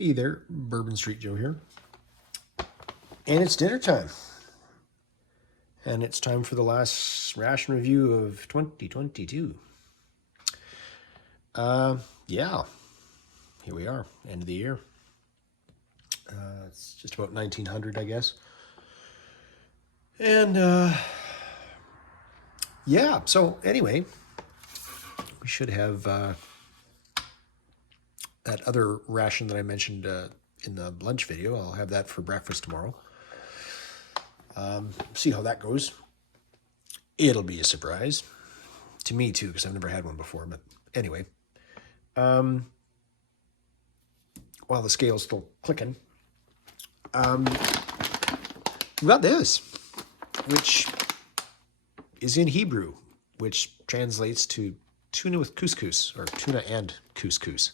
Hey there, Bourbon Street Joe here. And it's dinner time. And it's time for the last ration review of 2022. Yeah, here we are, end of the year. It's just about 1900, I guess. And yeah, so anyway, we should have that other ration that I mentioned in the lunch video. I'll have that for breakfast tomorrow. See how that goes. It'll be a surprise to me too, because I've never had one before. But anyway, while the scale's still clicking, we got this, which is in Hebrew, which translates to tuna with couscous, or tuna and couscous.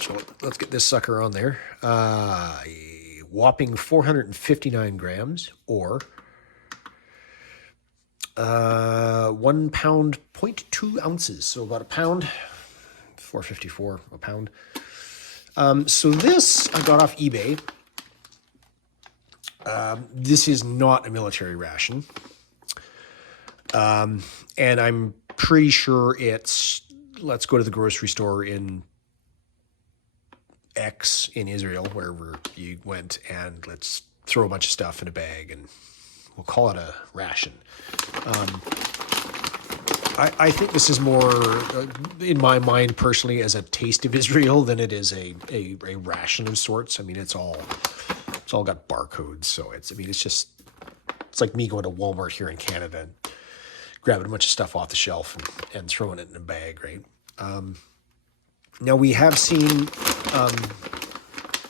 So let's get this sucker on there. A whopping 459 grams, or 1 pound, 0.2 ounces. So about a pound, 454 a pound. So this I got off eBay. This is not a military ration. And I'm pretty sure it's, let's go to the grocery store in X in Israel, wherever you went, and let's throw a bunch of stuff in a bag and we'll call it a ration. I think this is more, in my mind personally, as a taste of Israel than it is a ration of sorts. I mean, it's all got barcodes, so it's like me going to Walmart here in Canada and grabbing a bunch of stuff off the shelf and throwing it in a bag, right? Now we have seen,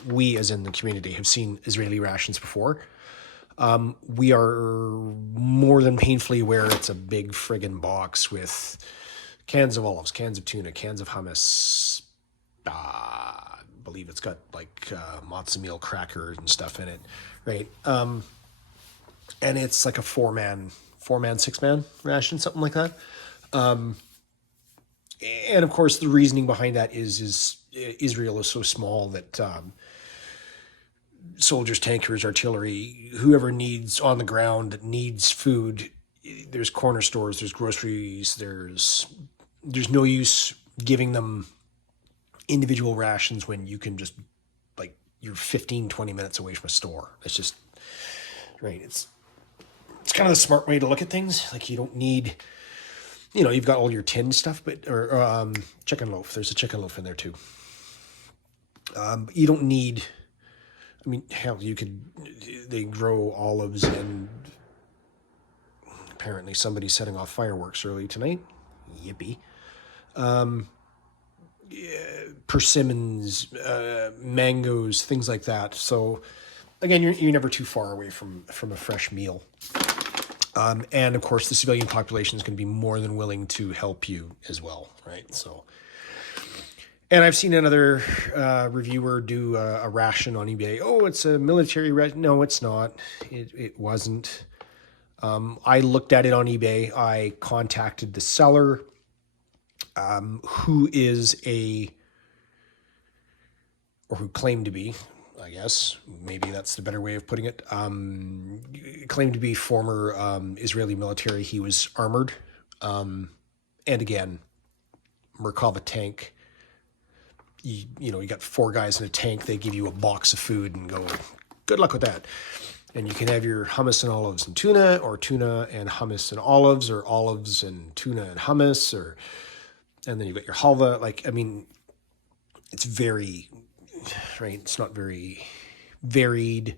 we as in the community have seen Israeli rations before. We are more than painfully aware it's a big friggin' box with cans of olives, cans of tuna, cans of hummus. I believe it's got like matzo meal crackers and stuff in it, right? And it's like a four-man, 6-man ration, something like that. And of course, the reasoning behind that is Israel is so small that soldiers, tankers, artillery, whoever needs on the ground needs food. There's corner stores, there's groceries, there's no use giving them individual rations when you can just, like, you're 15, 20 minutes away from a store. It's just, right, it's kind of the smart way to look at things. Like, you don't need, you've got all your tin stuff, or chicken loaf. There's a chicken loaf in there too. You don't need, I mean, hell, they grow olives, and apparently somebody's setting off fireworks early tonight. Yippee. Persimmons, mangoes, things like that. So again, you're never too far away from a fresh meal. And of course, the civilian population is going to be more than willing to help you as well, right? So, and I've seen another reviewer do a ration on eBay. Oh, it's a military ration. No, it's not. It wasn't. I looked at it on eBay. I contacted the seller, who claimed to be, I guess, maybe that's the better way of putting it, claimed to be former Israeli military. He was armored. And again, Merkava tank, you got 4 guys in a tank, they give you a box of food and go, good luck with that. And you can have your hummus and olives and tuna, or tuna and hummus and olives, or olives and tuna and hummus, and then you've got your halva. Like, I mean, it's very, right, it's not very varied.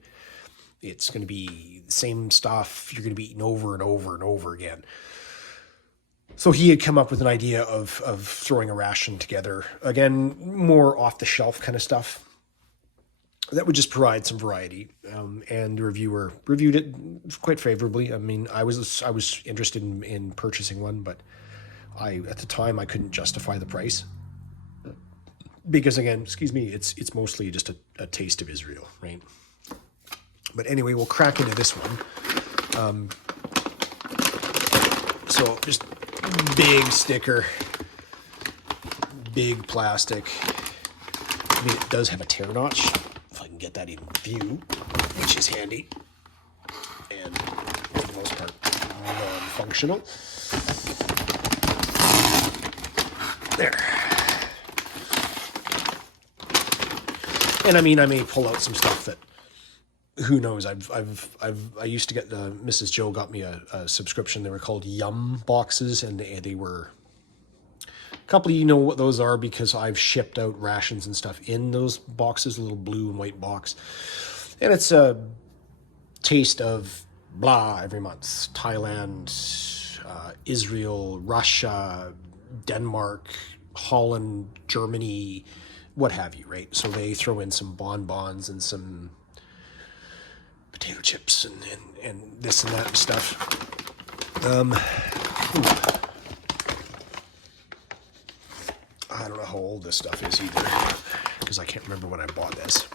It's going to be the same stuff you're going to be eating over and over and over again. So he had come up with an idea of throwing a ration together, again, more off the shelf kind of stuff that would just provide some variety. And the reviewer reviewed it quite favorably. I mean, I was interested in purchasing one, but at the time I couldn't justify the price, because again, excuse me, it's mostly just a taste of Israel, right? But anyway, we'll crack into this one. So just big sticker, big plastic, I mean, it does have a tear notch, if I can get that in view, which is handy, and for the most part, non-functional. There. And I mean, I may pull out some stuff that, who knows? I used to get Mrs. Joe got me a subscription. They were called Yum boxes, and they were a couple of you know what those are because I've shipped out rations and stuff in those boxes, a little blue and white box, and it's a taste of blah every month. Thailand, Israel, Russia, Denmark, Holland, Germany, what have you, right? So they throw in some bonbons and some potato chips and this and that and stuff. I don't know how old this stuff is either, because I can't remember when I bought this.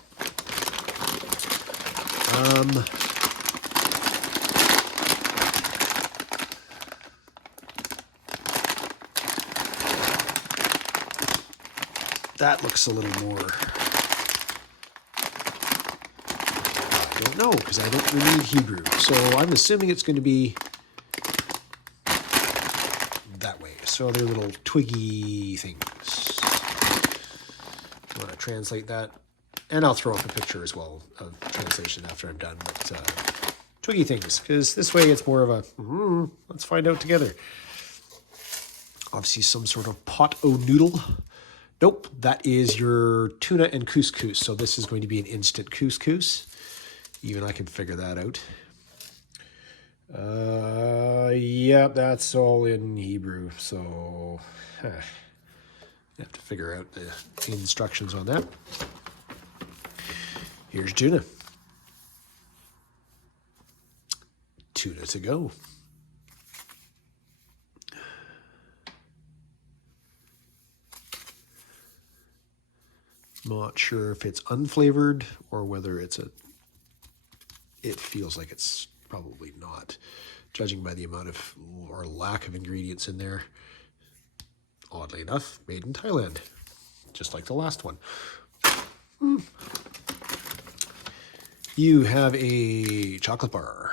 That looks a little more... I don't know, because I don't read Hebrew. So I'm assuming it's going to be that way. So they're little twiggy things. I want to translate that. And I'll throw up a picture as well of translation after I'm done. But twiggy things, because this way it's more of a, let's find out together. Obviously some sort of pot-o-noodle. Nope, that is your tuna and couscous. So this is going to be an instant couscous. Even I can figure that out. Yeah, that's all in Hebrew. So I have to figure out the instructions on that. Here's tuna. Tuna to go. Not sure if it's unflavored or whether it's it feels like it's probably not, judging by the amount of or lack of ingredients in there. Oddly enough, made in Thailand, just like the last one. You have a chocolate bar.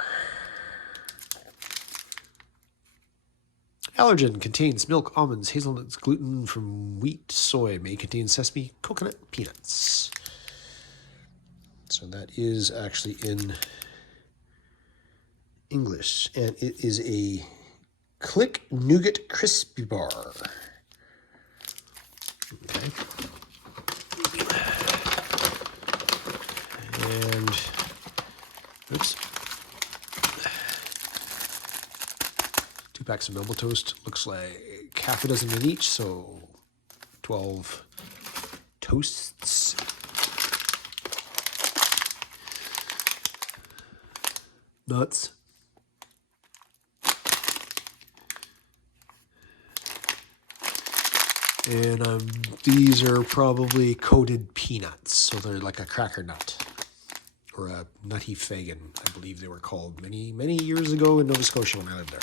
Allergen contains milk, almonds, hazelnuts, gluten from wheat, soy, may contain sesame, coconut, peanuts. So that is actually in English, and it is a Click Nougat Crispy Bar. Okay. And, oops. 2 packs of Noble Toast. Looks like half a dozen in each, so 12 toasts. Nuts. And these are probably coated peanuts, so they're like a cracker nut or a nutty fagin, I believe they were called many years ago in Nova Scotia when I lived there.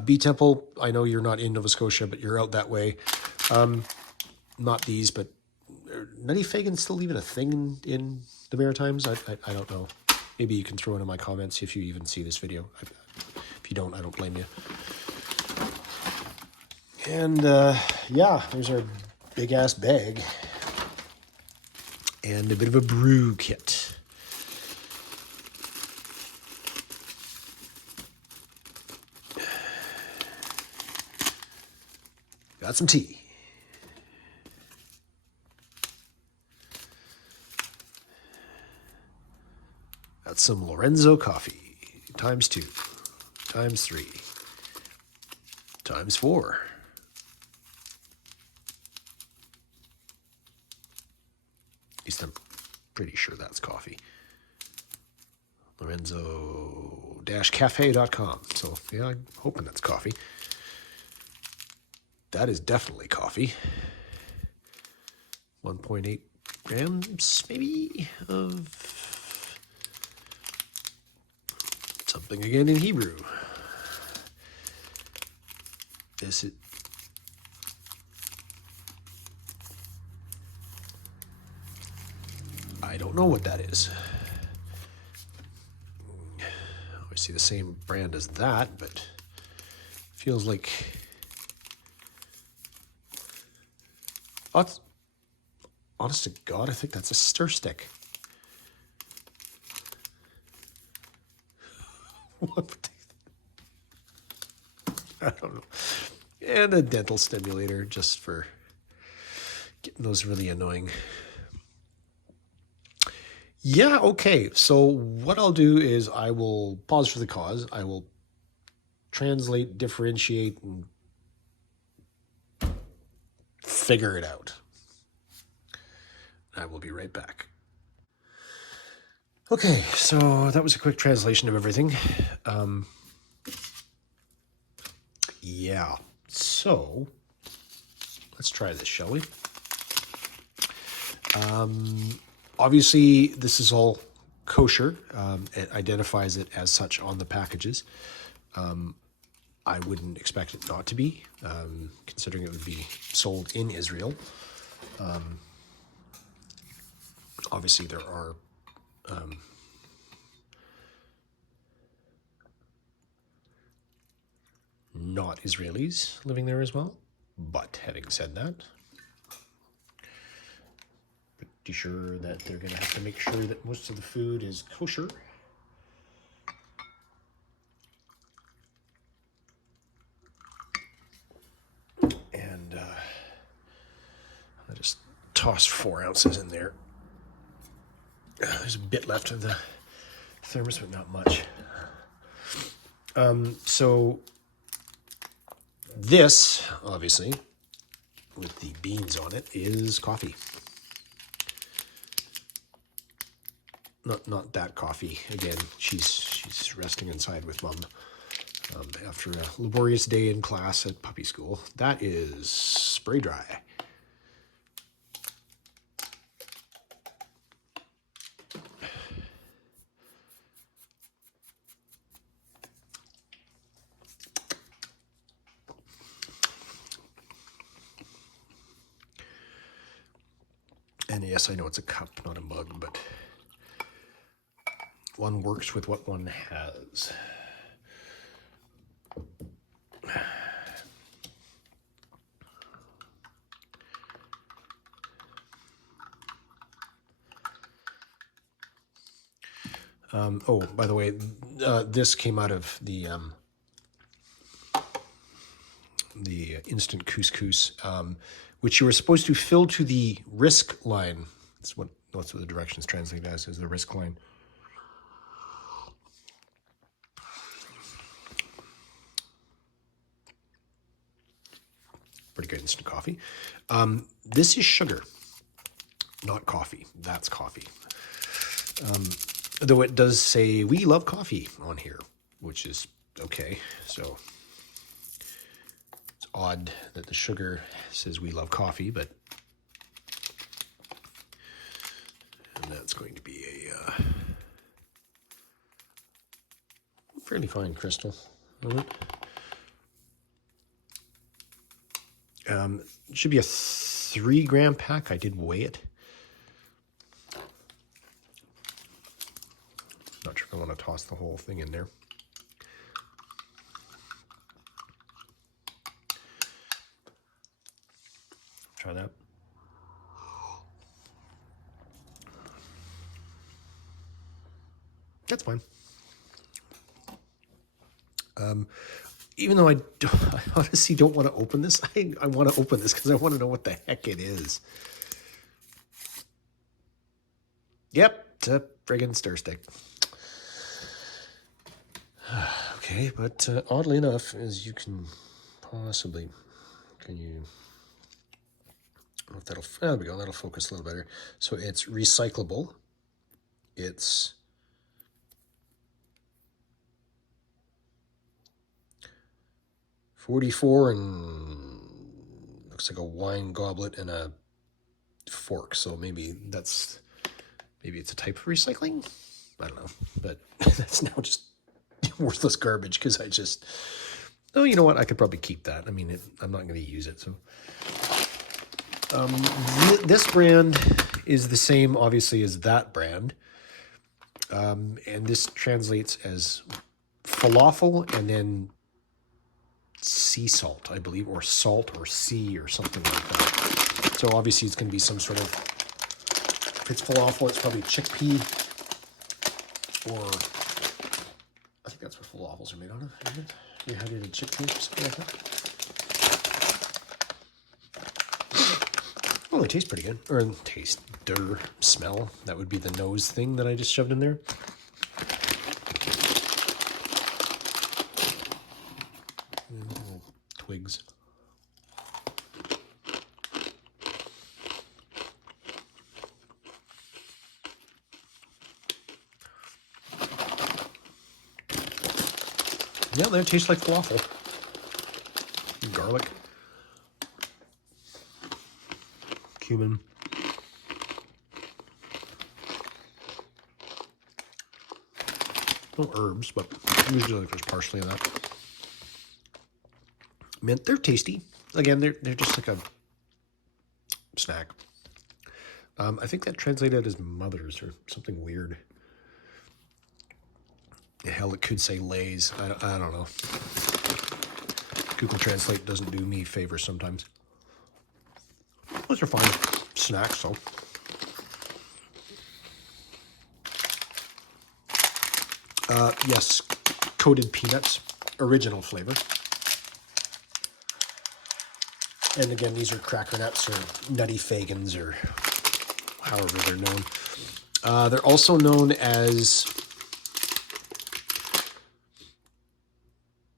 Bee Temple, I know you're not in Nova Scotia, but you're out that way. Not these, but nutty fagin still even a thing in the Maritimes? I don't know. Maybe you can throw it in my comments if you even see this video. If you don't, I don't blame you. And yeah, there's our big ass bag and a bit of a brew kit. Got some tea. Got some Lorenzo coffee, ×2, ×3, ×4. At least I'm pretty sure that's coffee. Lorenzo-cafe.com. So yeah, I'm hoping that's coffee. That is definitely coffee. 1.8 grams, maybe, of something again in Hebrew. This is I don't know what that is. Obviously the same brand as that, but feels like... Oh, honest to God, I think that's a stir stick. What? I don't know. And a dental stimulator just for getting those really annoying. Yeah, okay. So what I'll do is I will pause for the cause. I will translate, differentiate, and figure it out. I will be right back. Okay, so that was a quick translation of everything. Yeah, so let's try this, shall we? Obviously, this is all kosher. It identifies it as such on the packages. I wouldn't expect it not to be, considering it would be sold in Israel. Obviously, there are not Israelis living there as well. But having said that, pretty sure that they're going to have to make sure that most of the food is kosher. And I just tossed 4 ounces in there. There's a bit left of the thermos, but not much. So this, obviously, with the beans on it, is coffee. Not that coffee. Again, she's resting inside with Mum after a laborious day in class at puppy school. That is spray dry. And yes, I know it's a cup, not a mug, but one works with what one has. Oh, by the way, this came out of the instant couscous, which you were supposed to fill to the risk line. That's what the directions translate as, is the risk line. Pretty good instant coffee. This is sugar, not coffee. That's coffee. Though it does say we love coffee on here, which is okay. So it's odd that the sugar says we love coffee, but and that's going to be a fairly fine crystal. It should be a 3-gram pack. I did weigh it. Not sure if I want to toss the whole thing in there. Try that. That's fine. Even though I honestly don't want to open this, I want to open this because I want to know what the heck it is. Yep, it's a friggin' stir stick. Okay, but oddly enough, as you can possibly, I don't know if that'll, there we go, that'll focus a little better. So it's recyclable. It's $44 and looks like a wine goblet and a fork. So maybe it's a type of recycling. I don't know, but that's now just worthless garbage because oh, you know what? I could probably keep that. I mean, I'm not going to use it. So this brand is the same, obviously, as that brand. And this translates as falafel and then sea salt, I believe, or salt or sea or something like that. So obviously it's going to be some sort of, if it's falafel, it's probably chickpea, or I think that's what falafels are made out of, isn't it? Rehydrated chickpeas or something like that. Oh, they taste pretty good. Or taste, smell. That would be the nose thing that I just shoved in there. Twigs. Yeah, they taste like falafel. Garlic. Cumin. No herbs, but usually there's parsley in that. Mint, they're tasty. Again, they're just like a snack. I think that translated as mothers or something weird. Hell, it could say Lay's. I don't know. Google Translate doesn't do me favors sometimes. Those are fine snacks, though. Yes, coated peanuts, original flavor. And again, these are cracker nuts or nutty fagins or however they're known. They're also known as,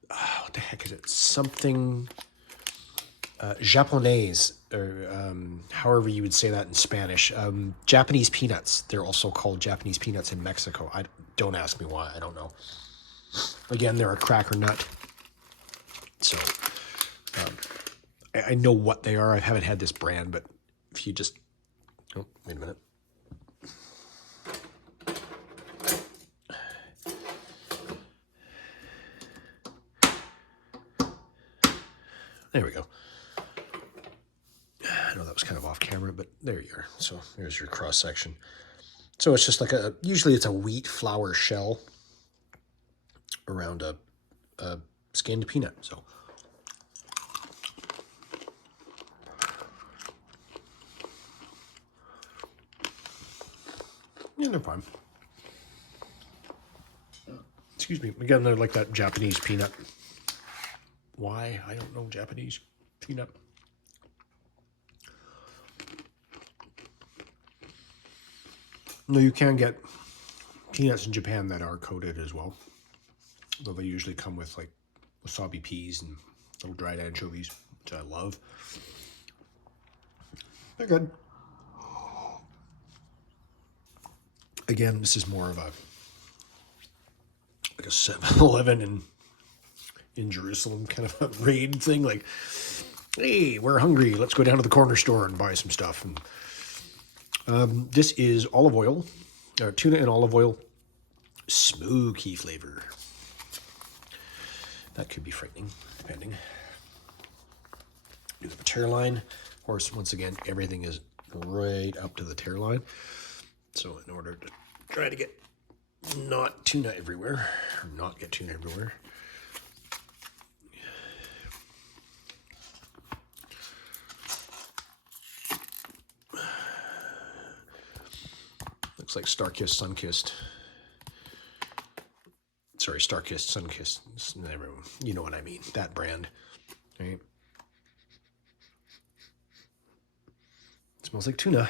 what the heck is it? Something Japonese, or however you would say that in Spanish. Japanese peanuts. They're also called Japanese peanuts in Mexico. Don't ask me why. I don't know. Again, they're a cracker nut. So I know what they are. I haven't had this brand, but if you just... Oh, wait a minute. There we go. I know that was kind of off camera, but there you are. So there's your cross section. So it's just like usually it's a wheat flour shell around a skinned peanut. So yeah, they're fine. Excuse me. Again, they're like that Japanese peanut. Why? I don't know Japanese peanut. No, you can get peanuts in Japan that are coated as well. Though they usually come with like wasabi peas and little dried anchovies, which I love. They're good. Again, this is more of a 7-Eleven in Jerusalem kind of a raid thing. Like, hey, we're hungry. Let's go down to the corner store and buy some stuff. And this is olive oil, or tuna and olive oil, smoky flavor. That could be frightening, depending. Do the tear line. Of course, once again, everything is right up to the tear line. So in order to try to get not tuna everywhere, or not get tuna everywhere, looks like Star-Kissed, Sun-Kissed. Sorry, Star-Kissed, Sun-Kissed. You know what I mean. That brand, right? It smells like tuna.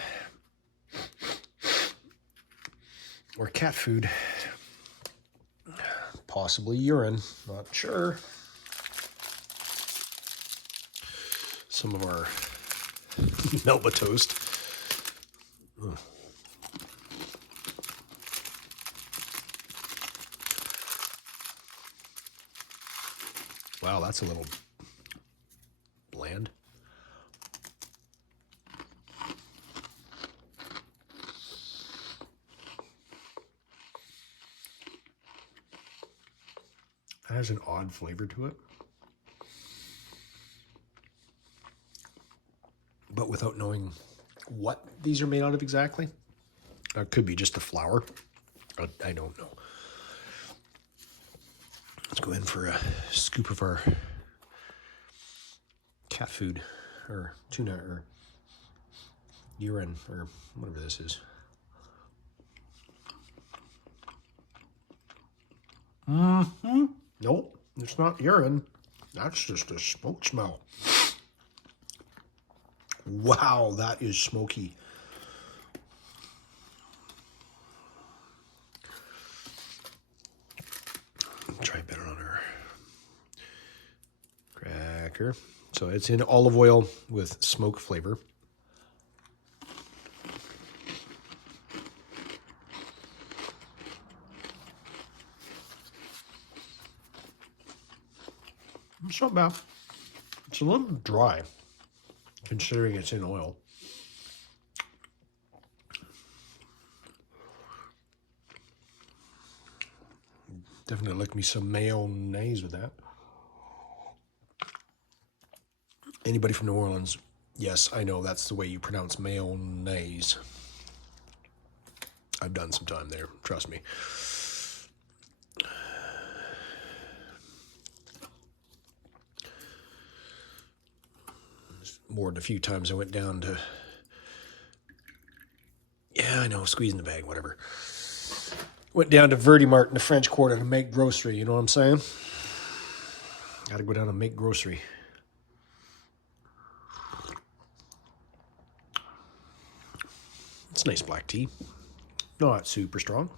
Or cat food. Possibly urine. Not sure. Some of our Melba toast. Ugh. Wow, that's a little bland. It has an odd flavor to it. But without knowing what these are made out of exactly. It could be just the flour. I don't know. Let's go in for a scoop of our cat food, or tuna, or urine, or whatever this is. Nope, it's not urine. That's just a smoke smell. Wow, that is smoky. Try a bit on our cracker. So it's in olive oil with smoke flavor. It's not bad. It's a little dry, considering it's in oil. Definitely like me some mayonnaise with that. Anybody from New Orleans? Yes, I know that's the way you pronounce mayonnaise. I've done some time there, trust me. More than a few times I went down to, yeah, I know, squeezing the bag, whatever. Went down to Vertimart in the French Quarter to make grocery, you know what I'm saying? Gotta go down and make grocery. It's nice black tea. Not super strong.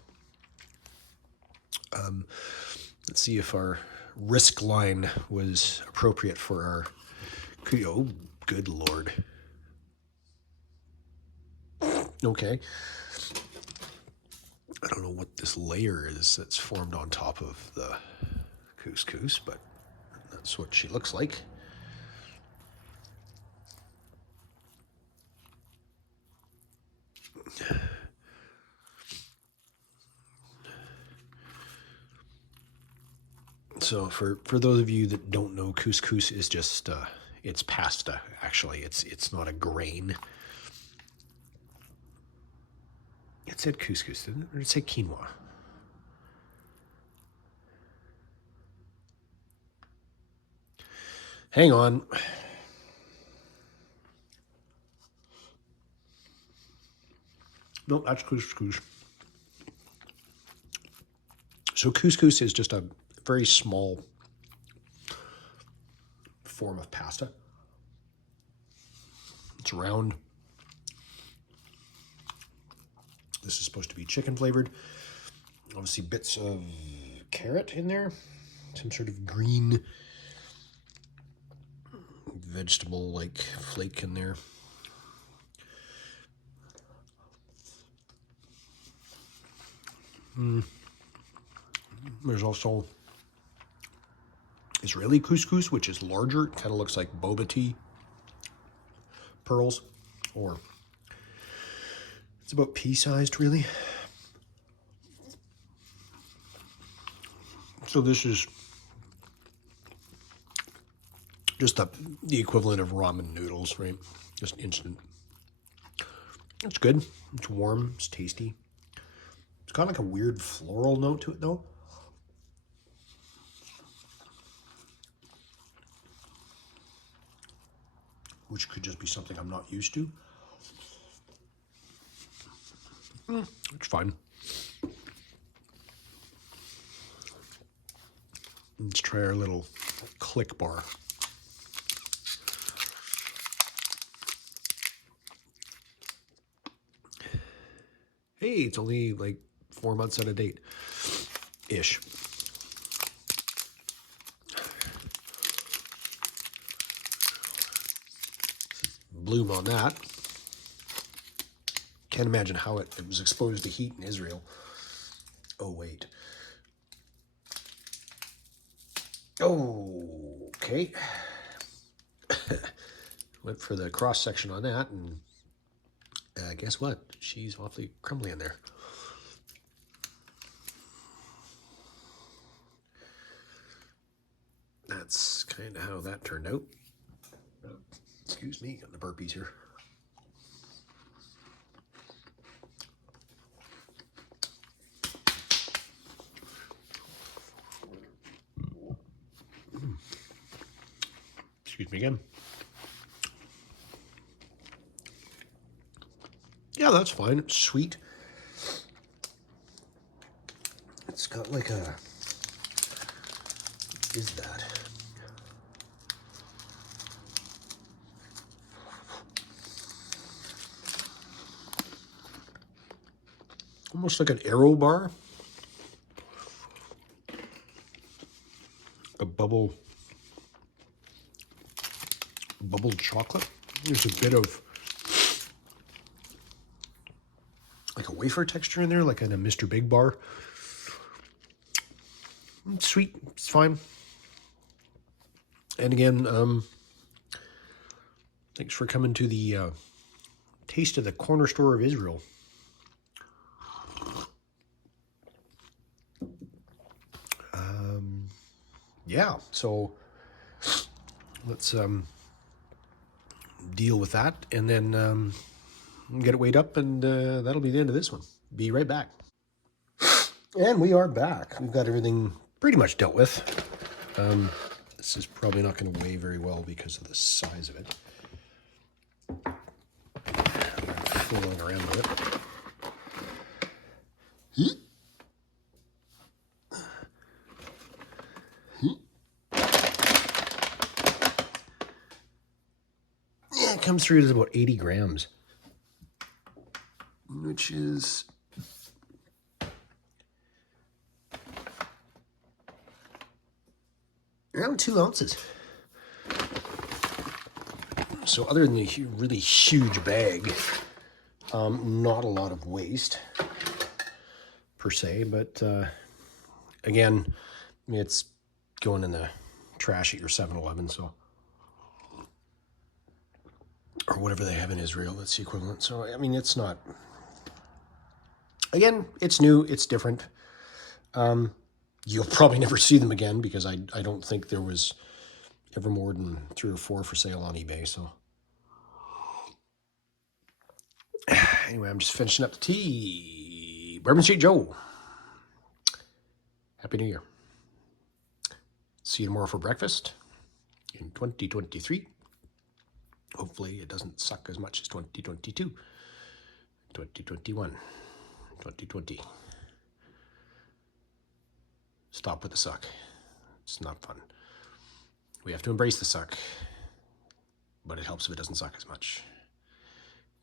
Let's see if our risk line was appropriate for our... Oh, good Lord. Okay. I don't know what this layer is that's formed on top of the couscous, but that's what she looks like. So for those of you that don't know, couscous is just it's pasta. Actually, it's not a grain. It said couscous, didn't it? Or did it say quinoa? Hang on. No, that's couscous. So couscous is just a very small form of pasta. It's round. This is supposed to be chicken flavored. Obviously bits of carrot in there. Some sort of green vegetable-like flake in there. There's also Israeli couscous, which is larger. It kind of looks like boba tea pearls, or it's about pea-sized, really. So this is just the equivalent of ramen noodles, right? Just instant. It's good. It's warm. It's tasty. It's got like a weird floral note to it, though. Which could just be something I'm not used to. It's fine. Let's try our little click bar. Hey, it's only like 4 months out of date. Ish. Bloom on that. Can't imagine how it was exposed to heat in Israel. Oh, wait. Oh, okay. Went for the cross section on that, and guess what? She's awfully crumbly in there. That's kind of how that turned out. Excuse me, got the burpees here. Excuse me again. Yeah, that's fine. It's sweet. It's got like a... What is that? Almost like an Aero bar. A bubbled chocolate. There's a bit of like a wafer texture in there, like in a Mr. Big bar. It's sweet. It's fine. And again, thanks for coming to the Taste of the Corner Store of Israel. Yeah, so let's deal with that and then get it weighed up, and that'll be the end of this one. Be right back. And we are back. We've got everything pretty much dealt with. This is probably not going to weigh very well because of the size of it. I'm fooling around with it. Yeah, it comes through as about 80 grams, which is around 2 ounces. So other than the really huge bag, not a lot of waste per se, but again, it's going in the trash at your 7-Eleven, so, or whatever they have in Israel, that's the equivalent. So, I mean, it's not, again, it's new, it's different. You'll probably never see them again because I don't think there was ever more than 3 or 4 for sale on eBay, so. Anyway, I'm just finishing up the tea. Bourbon Street Joe. Happy New Year. See you tomorrow for breakfast in 2023. Hopefully it doesn't suck as much as 2022, 2021, 2020. Stop with the suck. It's not fun. We have to embrace the suck, but it helps if it doesn't suck as much.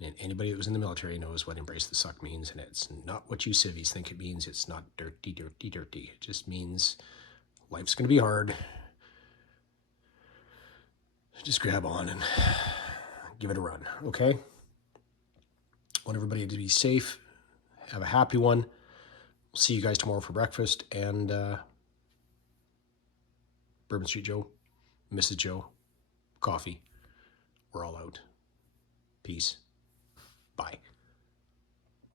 And anybody that was in the military knows what embrace the suck means, and it's not what you civvies think it means. It's not dirty, dirty, dirty. It just means life's going to be hard. Just grab on and give it a run, okay? Want everybody to be safe. Have a happy one. We'll see you guys tomorrow for breakfast. And Bourbon Street Joe, Mrs. Joe, coffee. We're all out. Peace. Bye.